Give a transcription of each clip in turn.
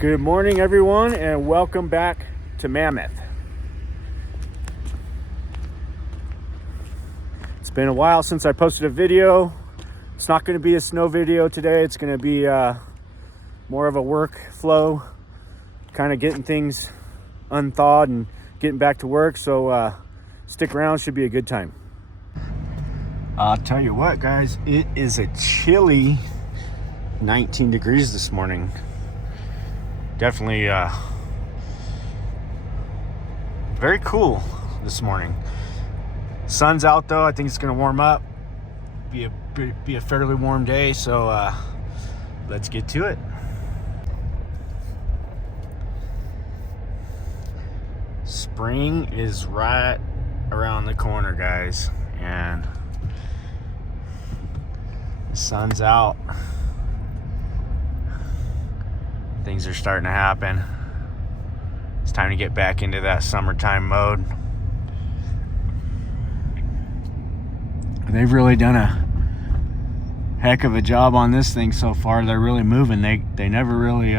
Good morning, everyone, and welcome back to Mammoth. It's been a while since I posted a video. It's not going to be a snow video today. It's going to be more of a workflow, kind of getting things unthawed and getting back to work. So stick around, should be a good time. I'll tell you what, guys, it is a chilly 19 degrees this morning. Definitely very cool this morning. Sun's out though. I think it's gonna warm up. Be a fairly warm day. So let's get to it. Spring is right around the corner, guys, and the sun's out. Things are starting to happen. It's time to get back into that summertime mode. They've really done a heck of a job on this thing so far. They're really moving. They never really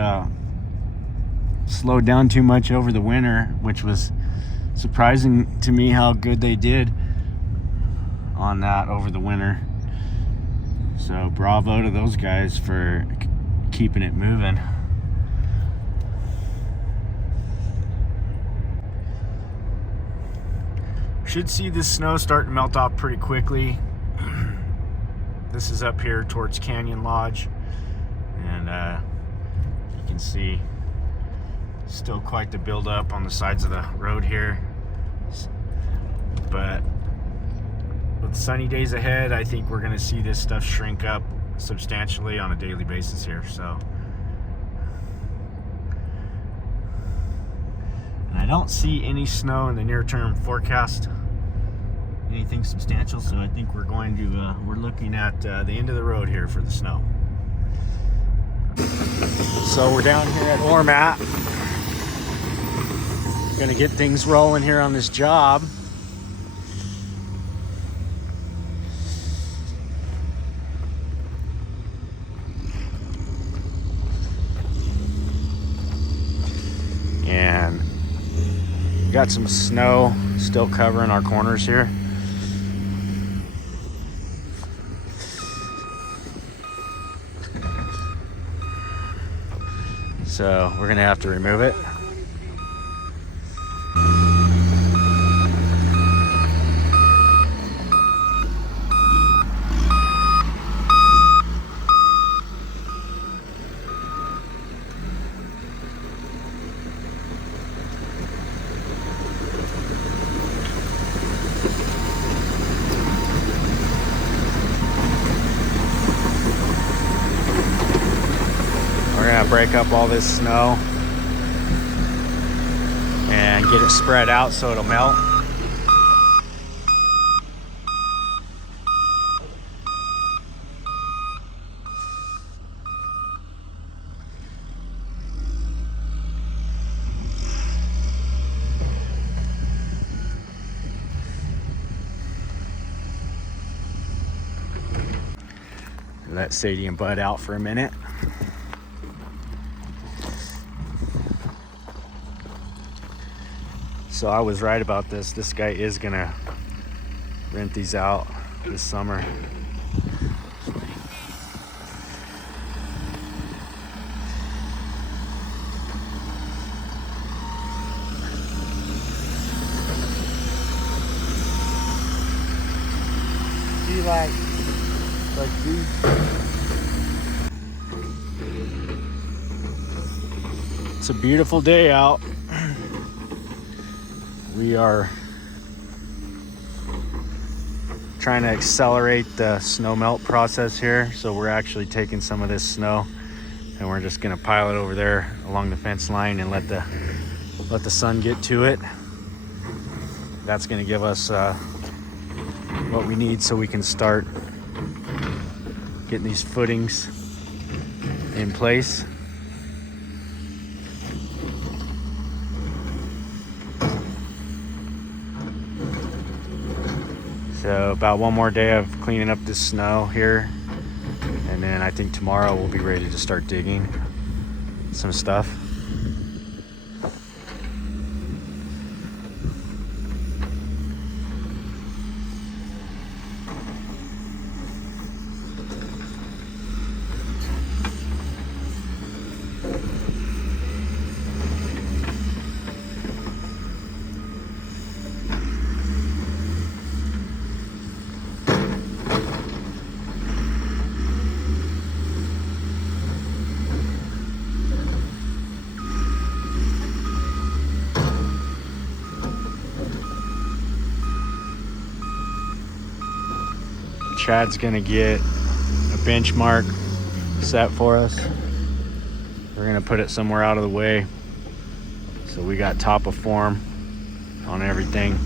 slowed down too much over the winter, which was surprising to me how good they did on that over the winter. So bravo to those guys for keeping it moving. Should see this snow start to melt off pretty quickly. This is up here towards Canyon Lodge, and you can see still quite the buildup on the sides of the road here. But with sunny days ahead, I think we're going to see this stuff shrink up substantially on a daily basis here. So, and I don't see any snow in the near-term forecast, anything substantial. So I think we're going to we're looking at the end of the road here for the snow. So we're down here at Ormat. Gonna get things rolling here on this job. And got some snow still covering our corners here. So we're gonna have to remove it. Break up all this snow and get it spread out so it'll melt. Let Sadie and Bud out for a minute. So I was right about this. This guy is gonna rent these out this summer. See, like these. It's a beautiful day out. We are trying to accelerate the snow melt process here. So we're actually taking some of this snow and we're just gonna pile it over there along the fence line and let the sun get to it. That's gonna give us what we need so we can start getting these footings in place. So about one more day of cleaning up this snow here, and then I think tomorrow we'll be ready to start digging some stuff. Chad's gonna get a benchmark set for us. We're gonna put it somewhere out of the way, so we got top of form on everything.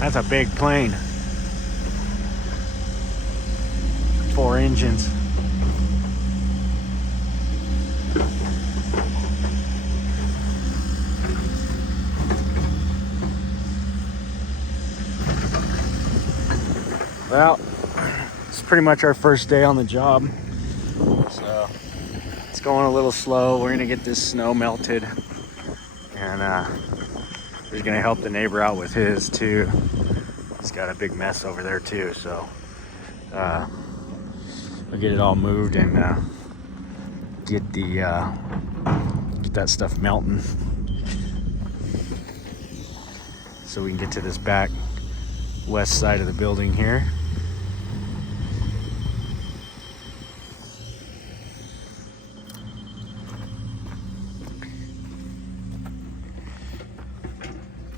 That's a big plane. 4 engines. Well, it's pretty much our first day on the job, so it's going a little slow. We're gonna get this snow melted, and we're gonna help the neighbor out with his too. He's got a big mess over there too, so we'll get it all moved and get that stuff melting, so we can get to this back west side of the building here.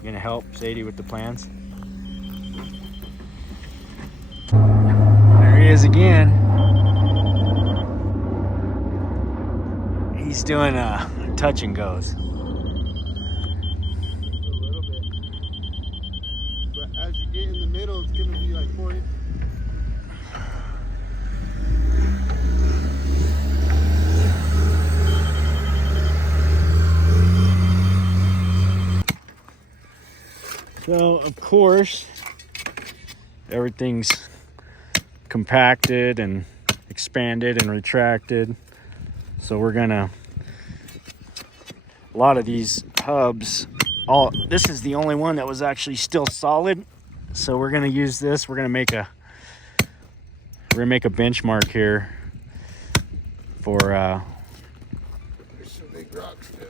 You gonna help Sadie with the plans? There he is again. He's doing touch and goes. A little bit. But as you get in the middle, it's gonna be like 40. So, of course, everything's compacted and expanded and retracted. So we're gonna, a lot of these hubs, this is the only one that was actually still solid. So we're gonna use this. We're gonna make a benchmark here for There's some big rocks there.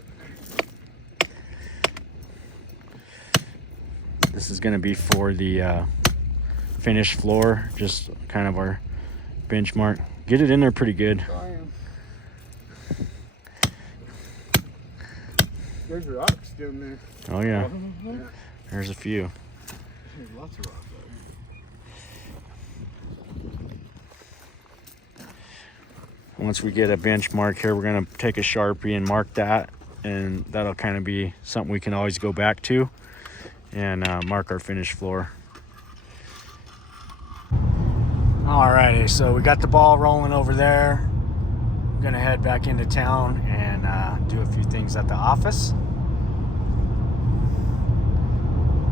this is gonna be for the finished floor, just kind of our benchmark. Get it in there pretty good. There's rocks down there. Oh yeah, there's a few. There's lots of rocks out here. Once we get a benchmark here, we're gonna take a Sharpie and mark that, and that'll kind of be something we can always go back to and mark our finished floor. Alrighty, so we got the ball rolling over there. I'm gonna head back into town and do a few things at the office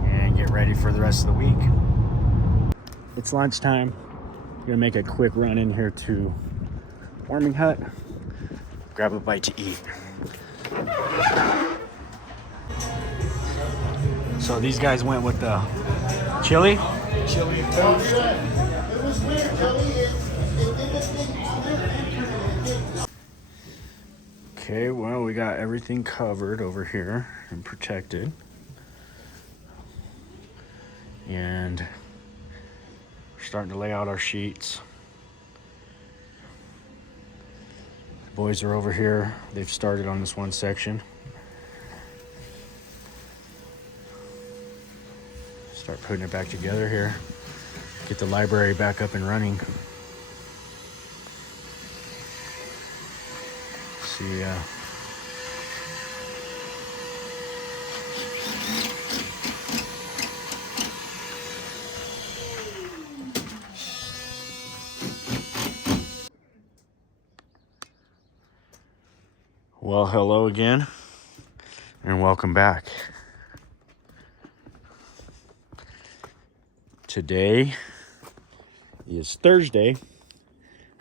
and get ready for the rest of the week. It's lunchtime. I'm gonna make a quick run in here to Warming Hut, grab a bite to eat. So these guys went with the chili. Chili toast. It was weird, Joey. Okay, well, we got everything covered over here and protected. And we're starting to lay out our sheets. The boys are over here. They've started on this one section. Start putting it back together here. Get the library back up and running. See, Well, hello again, and welcome back. Today is Thursday.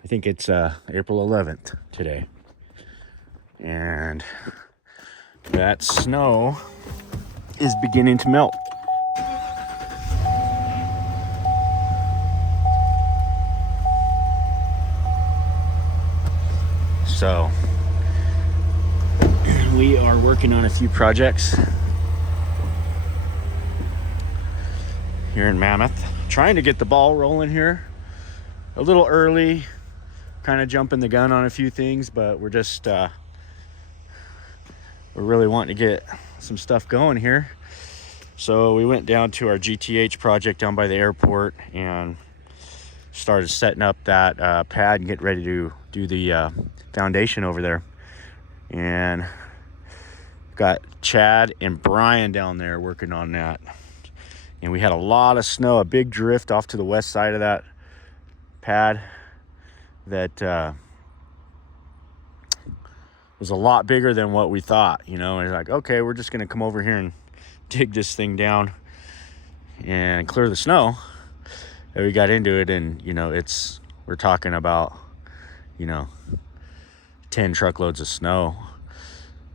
I think it's April 11th today. And that snow is beginning to melt. So we are working on a few projects here in Mammoth, trying to get the ball rolling here. A little early, kind of jumping the gun on a few things, but we're just we're really wanting to get some stuff going here. So we went down to our GTH project down by the airport and started setting up that pad and get ready to do the foundation over there. And got Chad and Brian down there working on that. And we had a lot of snow, a big drift off to the west side of that pad that was a lot bigger than what we thought, you know. And like, okay, we're just gonna come over here and dig this thing down and clear the snow. And we got into it, and you know, we're talking about, you know, 10 truckloads of snow.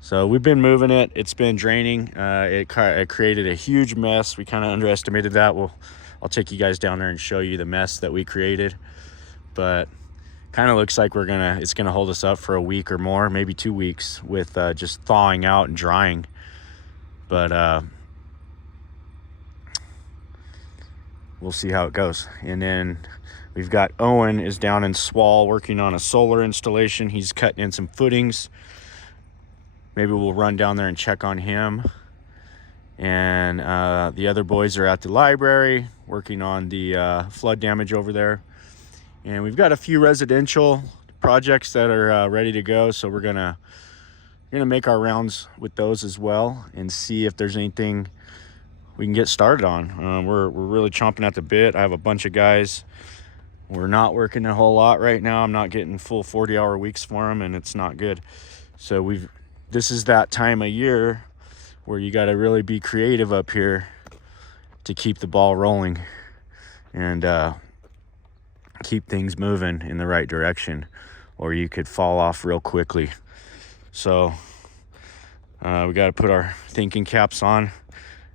So we've been moving it. It's been draining. It created a huge mess. We kind of underestimated that. I'll take you guys down there and show you the mess that we created. But kind of looks like it's gonna hold us up for a week or more, maybe 2 weeks, with just thawing out and drying. But we'll see how it goes. And then we've got Owen is down in Swall working on a solar installation. He's cutting in some footings. Maybe we'll run down there and check on him. And the other boys are at the library working on the flood damage over there. And we've got a few residential projects that are ready to go. So we're gonna make our rounds with those as well and see if there's anything we can get started on. We're really chomping at the bit. I have a bunch of guys. We're not working a whole lot right now. I'm not getting full 40-hour weeks for them, and it's not good. So this is that time of year where you got to really be creative up here to keep the ball rolling and keep things moving in the right direction, or you could fall off real quickly. So we got to put our thinking caps on,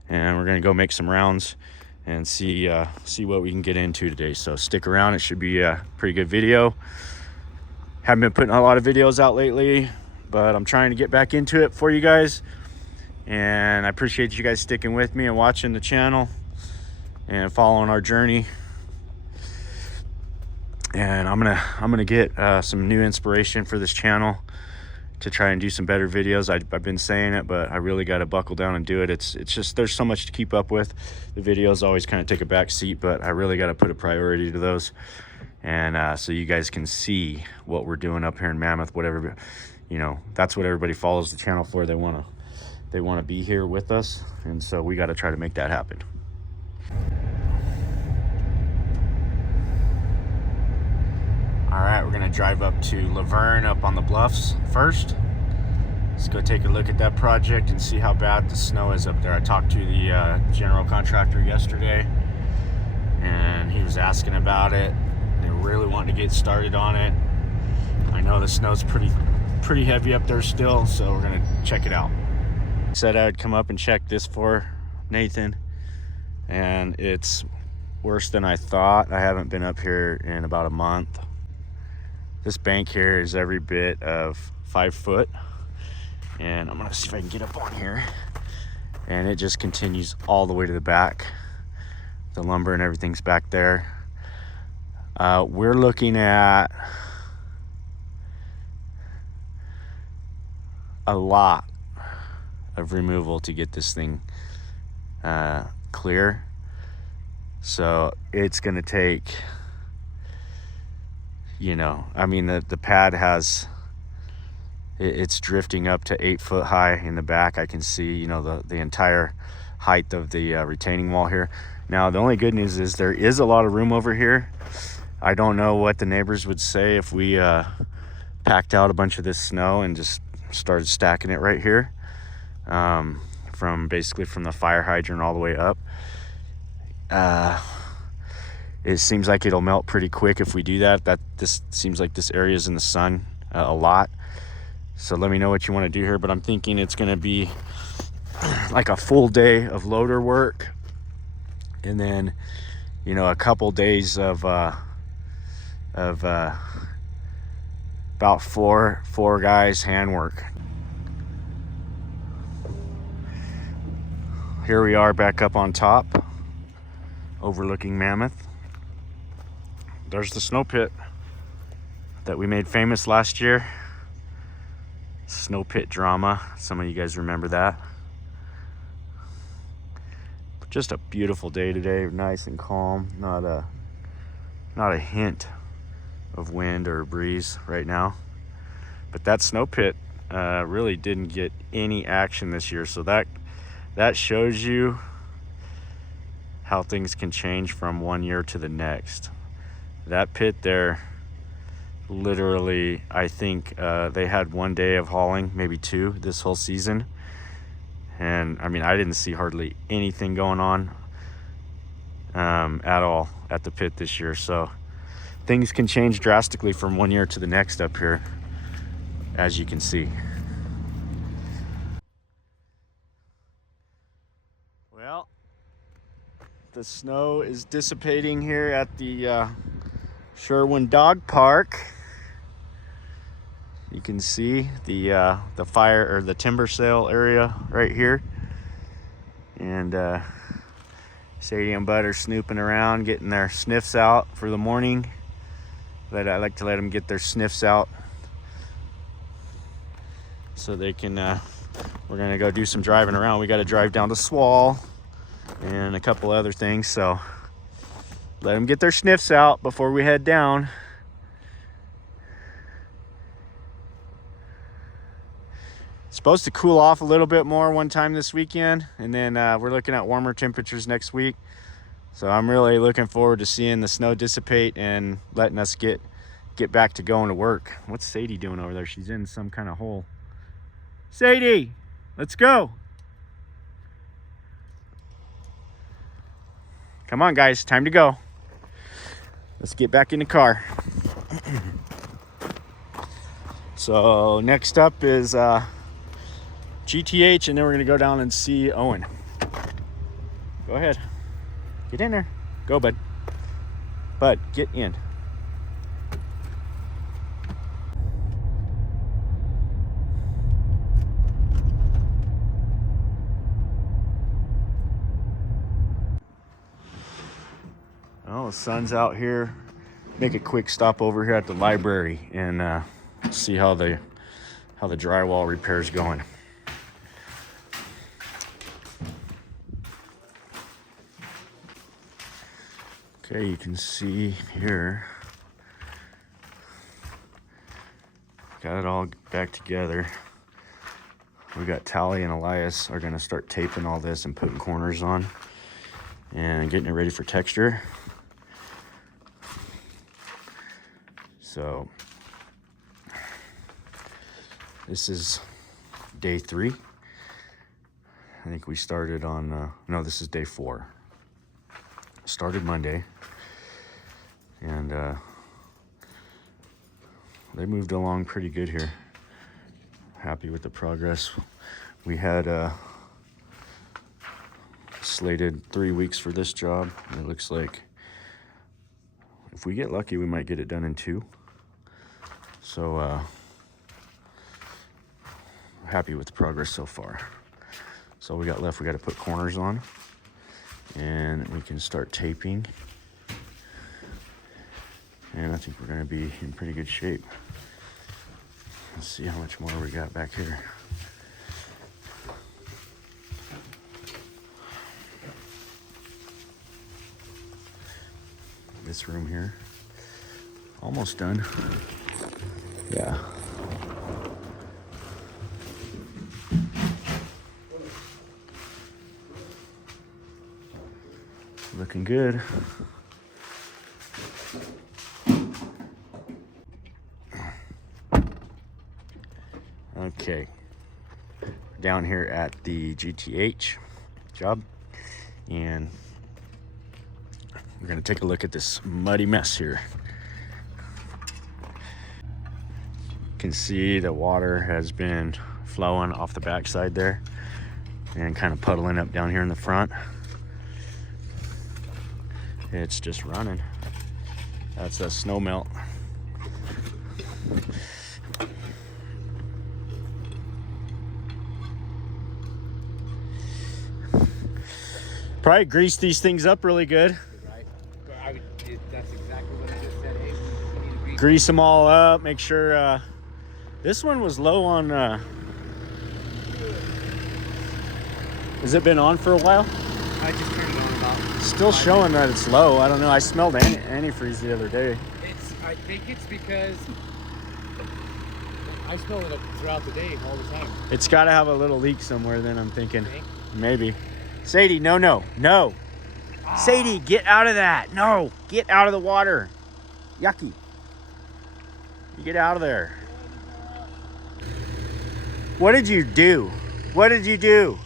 and we're gonna go make some rounds and see what we can get into today. So stick around. It should be a pretty good video. Haven't been putting a lot of videos out lately, but I'm trying to get back into it for you guys. And I appreciate you guys sticking with me and watching the channel and following our journey. And I'm gonna get some new inspiration for this channel to try and do some better videos. I've been saying it, but I really got to buckle down and do it. It's just, there's so much to keep up with. The videos always kind of take a back seat, but I really got to put a priority to those. And so you guys can see what we're doing up here in Mammoth. Whatever, you know, that's what everybody follows the channel for. They want to be here with us, and so we got to try to make that happen. All right, we're gonna drive up to Laverne up on the Bluffs first. Let's go take a look at that project and see how bad the snow is up there. I talked to the general contractor yesterday, and he was asking about it. They really wanting to get started on it. I know the snow's pretty heavy up there still, so we're gonna check it out. Said I'd come up and check this for Nathan, and it's worse than I thought. I haven't been up here in about a month. This bank here is every bit of 5 foot, and I'm gonna see if I can get up on here. And it just continues all the way to the back. The lumber and everything's back there. We're looking at a lot of removal to get this thing clear. So it's gonna take, you know, I mean, the pad it's drifting up to 8 foot high in the back. I can see, you know, the entire height of the retaining wall here. Now, the only good news is there is a lot of room over here. I don't know what the neighbors would say if we packed out a bunch of this snow and just started stacking it right here, from basically from the fire hydrant all the way up. It seems like it'll melt pretty quick if we do that. This seems like this area is in the sun a lot. So let me know what you want to do here, but I'm thinking it's going to be like a full day of loader work, and then, you know, a couple days of about four guys handwork. Here we are back up on top, overlooking Mammoth. There's the snow pit that we made famous last year. Snow pit drama. Some of you guys remember that. But just a beautiful day today, nice and calm. Not a hint of wind or breeze right now. But that snow pit really didn't get any action this year, so that shows you how things can change from one year to the next. That pit there, literally, I think they had one day of hauling, maybe two, this whole season. And I mean, I didn't see hardly anything going on at all at the pit this year. So things can change drastically from one year to the next up here, as you can see. Well, the snow is dissipating here at the Sherwin Dog Park. You can see the fire or the timber sale area right here, and Sadie and Bud are snooping around, getting their sniffs out for the morning. But I like to let them get their sniffs out so they can. We're gonna go do some driving around. We got to drive down to Swall and a couple other things, so let them get their sniffs out before we head down. It's supposed to cool off a little bit more one time this weekend, and then we're looking at warmer temperatures next week. So I'm really looking forward to seeing the snow dissipate and letting us get back to going to work. What's Sadie doing over there? She's in some kind of hole. Sadie, let's go. Come on, guys, time to go. Let's get back in the car. So next up is GTH, and then we're gonna go down and see Owen. Go ahead, get in there. Go, bud. Bud, get in. Well, the sun's out here. Make a quick stop over here at the library and see how the drywall repair's going. Okay, you can see here, got it all back together. We got Tally and Elias are gonna start taping all this and putting corners on and getting it ready for texture. So this is day 3. I think we started on, no, this is day 4. Started Monday, and they moved along pretty good here. Happy with the progress. We had slated 3 weeks for this job. It looks like if we get lucky, we might get it done in 2. So happy with the progress so far. So we got left, we got to put corners on, and we can start taping. And I think we're going to be in pretty good shape. Let's see how much more we got back here. This room here, almost done. Yeah. Looking good. Okay. Okay, down here at the GTH job, and we're gonna take a look at this muddy mess here. You can see the water has been flowing off the backside there and kind of puddling up down here in the front. It's just running. That's a snow melt. Probably grease these things up really good. That's exactly what I just said. Hey, you need to Grease them all up. Make sure. This one was low on. Has it been on for a while? I just turned it on about. Still showing that it's low. I don't know. I smelled antifreeze the other day. I think it's because I smell it throughout the day, all the time. It's got to have a little leak somewhere. Then I'm thinking Okay. maybe. Sadie, no. Sadie, get out of that. No, get out of the water. Yucky. You get out of there. What did you do? What did you do?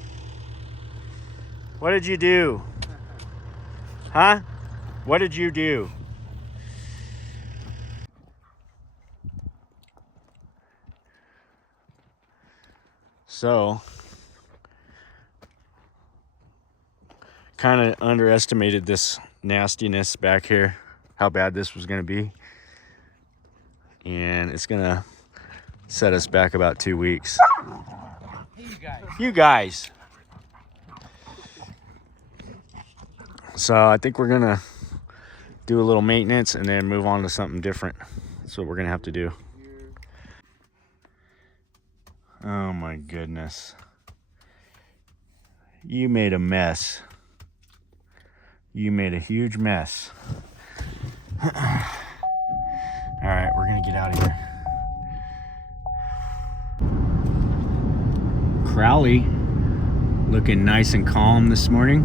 What did you do? Huh? What did you do? So, kind of underestimated this nastiness back here, how bad this was going to be. And it's going to set us back about 2 weeks. Hey, you guys. You guys. So I think we're going to do a little maintenance and then move on to something different. That's what we're going to have to do. Oh my goodness. You made a mess. You made a huge mess. All right, we're gonna get out of here. Crowley looking nice and calm this morning.